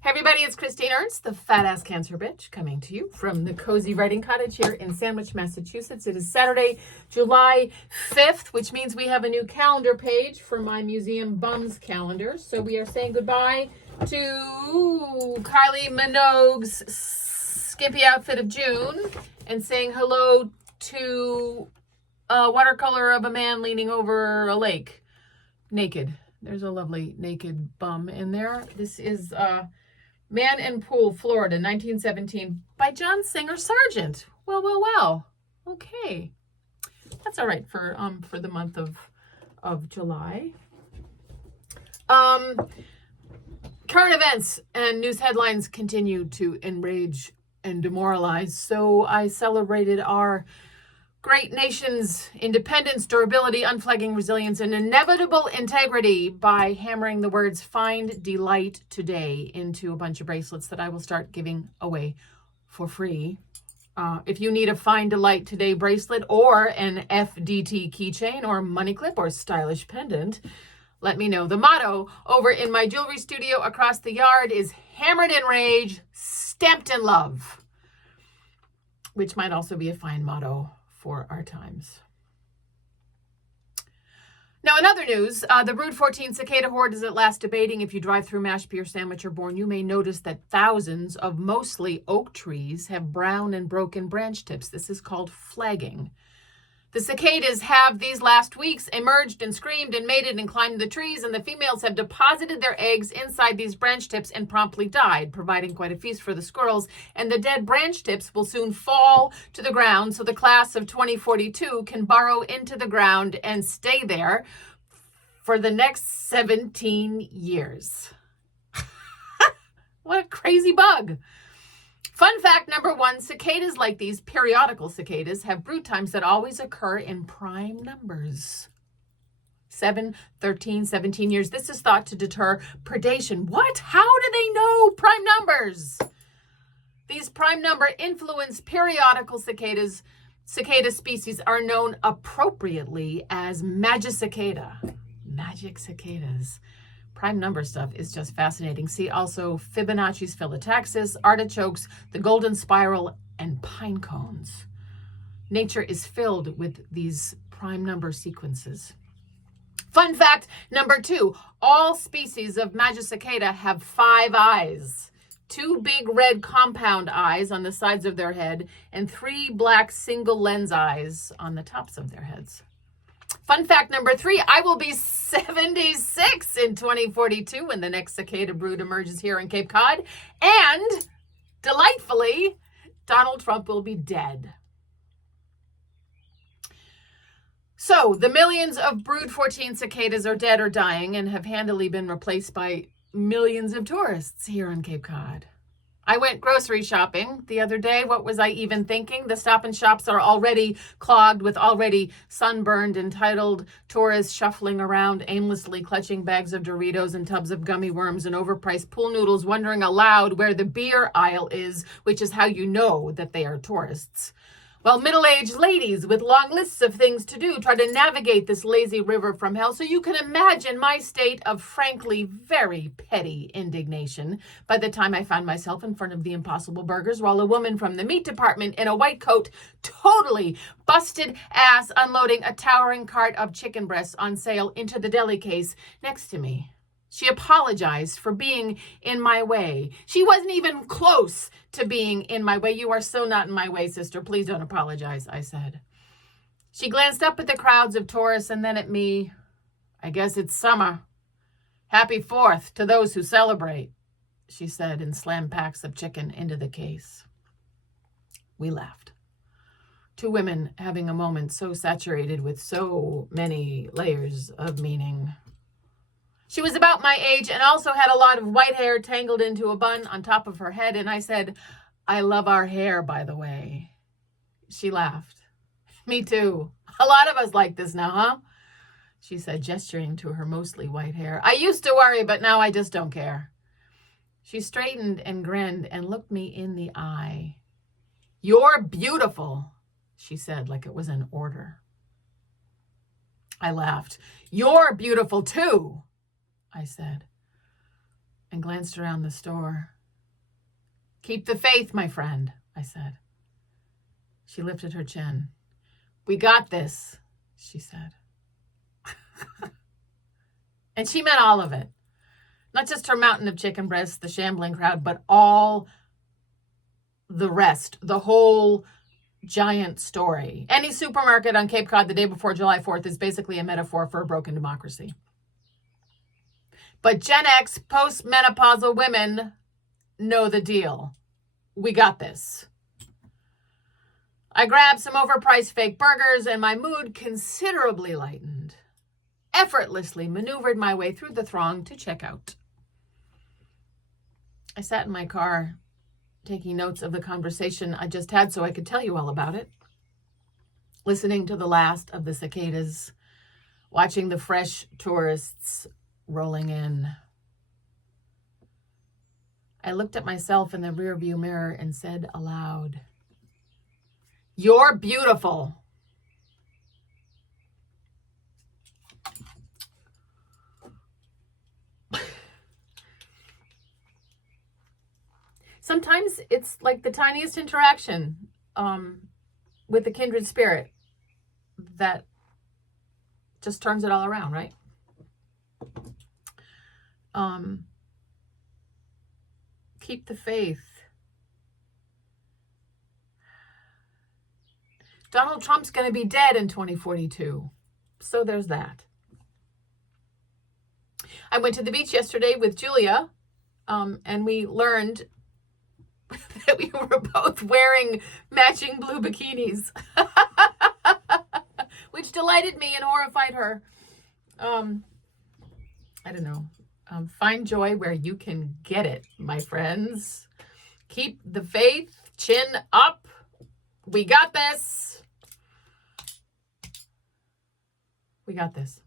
Hey everybody, it's Christine Ernst, the Fat Ass Cancer Bitch, coming to you from the Cozy Writing Cottage here in Sandwich, Massachusetts. It is Saturday, July 5th, which means we have a new calendar page for my Museum Bums calendar. So we are saying goodbye to Kylie Minogue's skimpy outfit of June and saying hello to a watercolor of a man leaning over a lake, naked. There's a lovely naked bum in there. This is Man and Pool, Florida, 1917, by John Singer Sargent. Well. Okay, that's all right for the month of July. Current events and news headlines continue to enrage and demoralize. So I celebrated our great nation's independence, durability, unflagging resilience, and inevitable integrity by hammering the words "Find Delight Today" into a bunch of bracelets that I will start giving away for free. If you need a Find Delight Today bracelet or an FDT keychain or money clip or stylish pendant, let me know. The motto over in my jewelry studio across the yard is "Hammered in Rage, Stamped in Love," which might also be a fine motto for our times. Now, in other news, the Brood 14 cicada horde is at last debating. If you drive through Mashpee or Sandwich or Bourne, you may notice that thousands of mostly oak trees have brown and broken branch tips. This is called flagging. The cicadas have these last weeks emerged and screamed and mated and climbed the trees, and the females have deposited their eggs inside these branch tips and promptly died, providing quite a feast for the squirrels. And the dead branch tips will soon fall to the ground so the class of 2042 can burrow into the ground and stay there for the next 17 years. What a crazy bug. Fun fact number one, cicadas like these periodical cicadas have brood times that always occur in prime numbers. 7, 13, 17 years. This is thought to deter predation. What? How do they know prime numbers? These prime number influenced periodical cicadas, cicada species are known appropriately as magicicada. Magic cicadas. Prime number stuff is just fascinating. See also Fibonacci's phyllotaxis, artichokes, the golden spiral, and pine cones. Nature is filled with these prime number sequences. Fun fact number 2, all species of Magicicada have 5 eyes. 2 big red compound eyes on the sides of their head and 3 black single lens eyes on the tops of their heads. Fun fact number 3, I will be 76 in 2042 when the next cicada brood emerges here in Cape Cod. And, delightfully, Donald Trump will be dead. So, the millions of Brood 14 cicadas are dead or dying and have handily been replaced by millions of tourists here on Cape Cod. I went grocery shopping the other day. What was I even thinking? The Stop and Shops are already clogged with already sunburned, entitled tourists shuffling around aimlessly, clutching bags of Doritos and tubs of gummy worms and overpriced pool noodles, wondering aloud where the beer aisle is, which is how you know that they are tourists. While middle-aged ladies with long lists of things to do try to navigate this lazy river from hell. So you can imagine my state of frankly very petty indignation by the time I found myself in front of the Impossible Burgers while a woman from the meat department in a white coat, totally busted ass, unloading a towering cart of chicken breasts on sale into the deli case next to me. She apologized for being in my way. She wasn't even close to being in my way. You are so not in my way, sister. Please don't apologize, I said. She glanced up at the crowds of tourists and then at me. I guess it's summer. Happy 4th to those who celebrate, she said, and slammed packs of chicken into the case. We laughed. 2 women having a moment so saturated with so many layers of meaning. She was about my age and also had a lot of white hair tangled into a bun on top of her head, and I said, "I love our hair, by the way." She laughed. "Me too. A lot of us like this now, huh?" she said, gesturing to her mostly white hair. "I used to worry, but now I just don't care." She straightened and grinned and looked me in the eye. "You're beautiful," she said like it was an order. I laughed. "You're beautiful too," I said. and glanced around the store. "Keep the faith, my friend," I said. She lifted her chin. "We got this," she said. And she meant all of it. Not just her mountain of chicken breasts, the shambling crowd, but all the rest, the whole giant story. Any supermarket on Cape Cod the day before July 4th is basically a metaphor for a broken democracy. But Gen X postmenopausal women know the deal. We got this. I grabbed some overpriced fake burgers and my mood considerably lightened. Effortlessly maneuvered my way through the throng to check out. I sat in my car, taking notes of the conversation I just had so I could tell you all about it. Listening to the last of the cicadas, watching the fresh tourists rolling in. I looked at myself in the rearview mirror and said aloud, "You're beautiful." Sometimes it's like the tiniest interaction with the kindred spirit that just turns it all around, right? Keep the faith. Donald Trump's going to be dead in 2042. So there's that. I went to the beach yesterday with Julia, and we learned that we were both wearing matching blue bikinis, which delighted me and horrified her. I don't know. Find joy where you can get it, my friends. Keep the faith, chin up. We got this. We got this.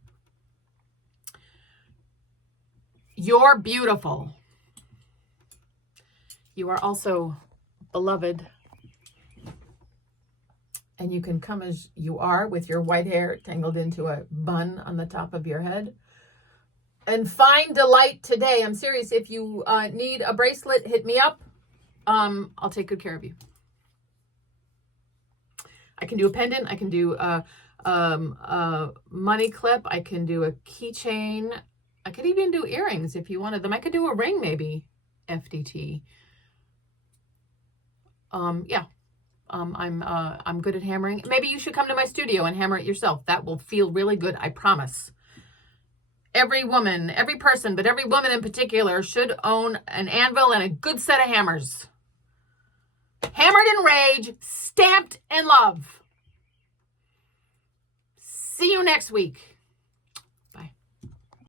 You're beautiful. You are also beloved. And you can come as you are with your white hair tangled into a bun on the top of your head. And find delight today. I'm serious. If you need a bracelet, hit me up. I'll take good care of you. I can do a pendant. I can do a money clip. I can do a keychain. I could even do earrings if you wanted them. I could do a ring maybe, FDT. Yeah. I'm good at hammering. Maybe you should come to my studio and hammer it yourself. That will feel really good, I promise. Every woman, every person, but every woman in particular should own an anvil and a good set of hammers. Hammered in rage, stamped in love. See you next week.